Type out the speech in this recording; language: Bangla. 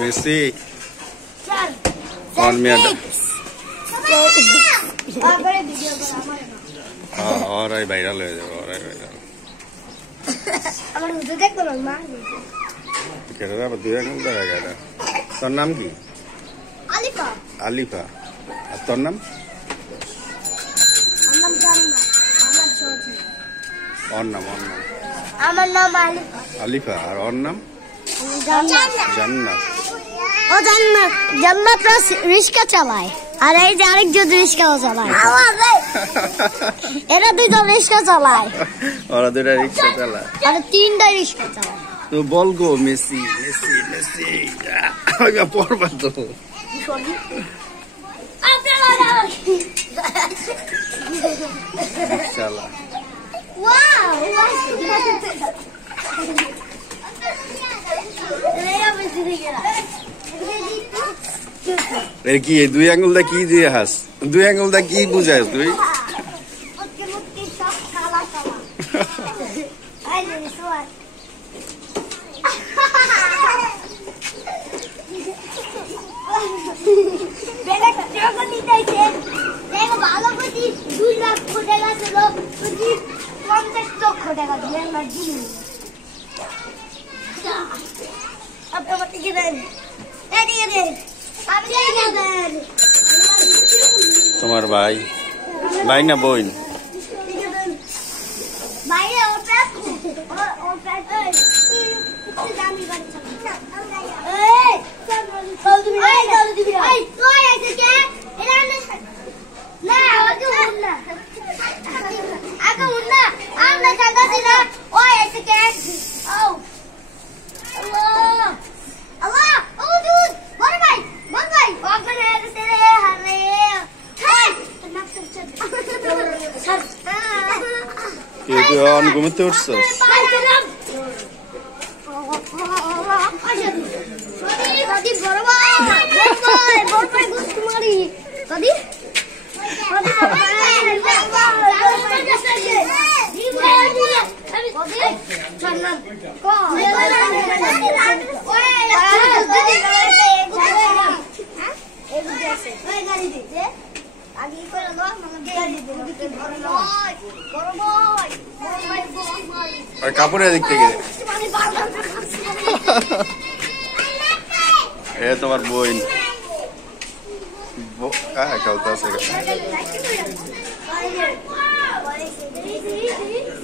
মেসি कौन में और आई वायरल हो जाए और आई वायरल আমার হুজুর দেখতো না মা কেডা আবার দুই আঙ্গুল ধরা গেল তোর নাম কি আলিফা আলিফা আর তোর নাম আমার নাম জান্নাত আমার ছোটি ওর নাম আমার নাম আলিফা আলিফা আর ওর নাম জান্নাত জান্নাত ও জান্নাত জান্নাত রিস্কা চালায় আর এই যে আরেকজন রিস্কাও চালায় এরা দুইজন রিস্কা চালায় ওরা দুইটা রিক্সা চালায় আর তিনটা রিস্কা চালায় তো বল গো মেসি মেসি মেসি আগে পড়বা তো চালা ওয়াও এর কি দুই আঙ্গুল দা কি দিয়ে হাস দুই আঙ্গুল দা কি বুঝাস তুই ভালো করে 2 লাখ টাকা ছিল 50 লক্ষ টাকা দিয়ে আমার দিন আপনি আমাকে দেন এদিকে দেন আপনি এদিকে দেন তোমার ভাই ভাই না বোন ভাই ওটা ওটা কি দামি বাচ্চা এই চল তুমি এই তুই এসে কে এরা না আগে উঠনা আগে উঠনা আমরা জায়গা দিলা ওই এসে কে ও Allah Allah oh dude bana bay bakma nerede seni hare hey তুই তুই অন ঘুমোতে উঠছস দাদি বড় ভাই গুস্ত মারি দাদি কাপড়ে দিক থেকে এ তোমার বোন কাউতা আছে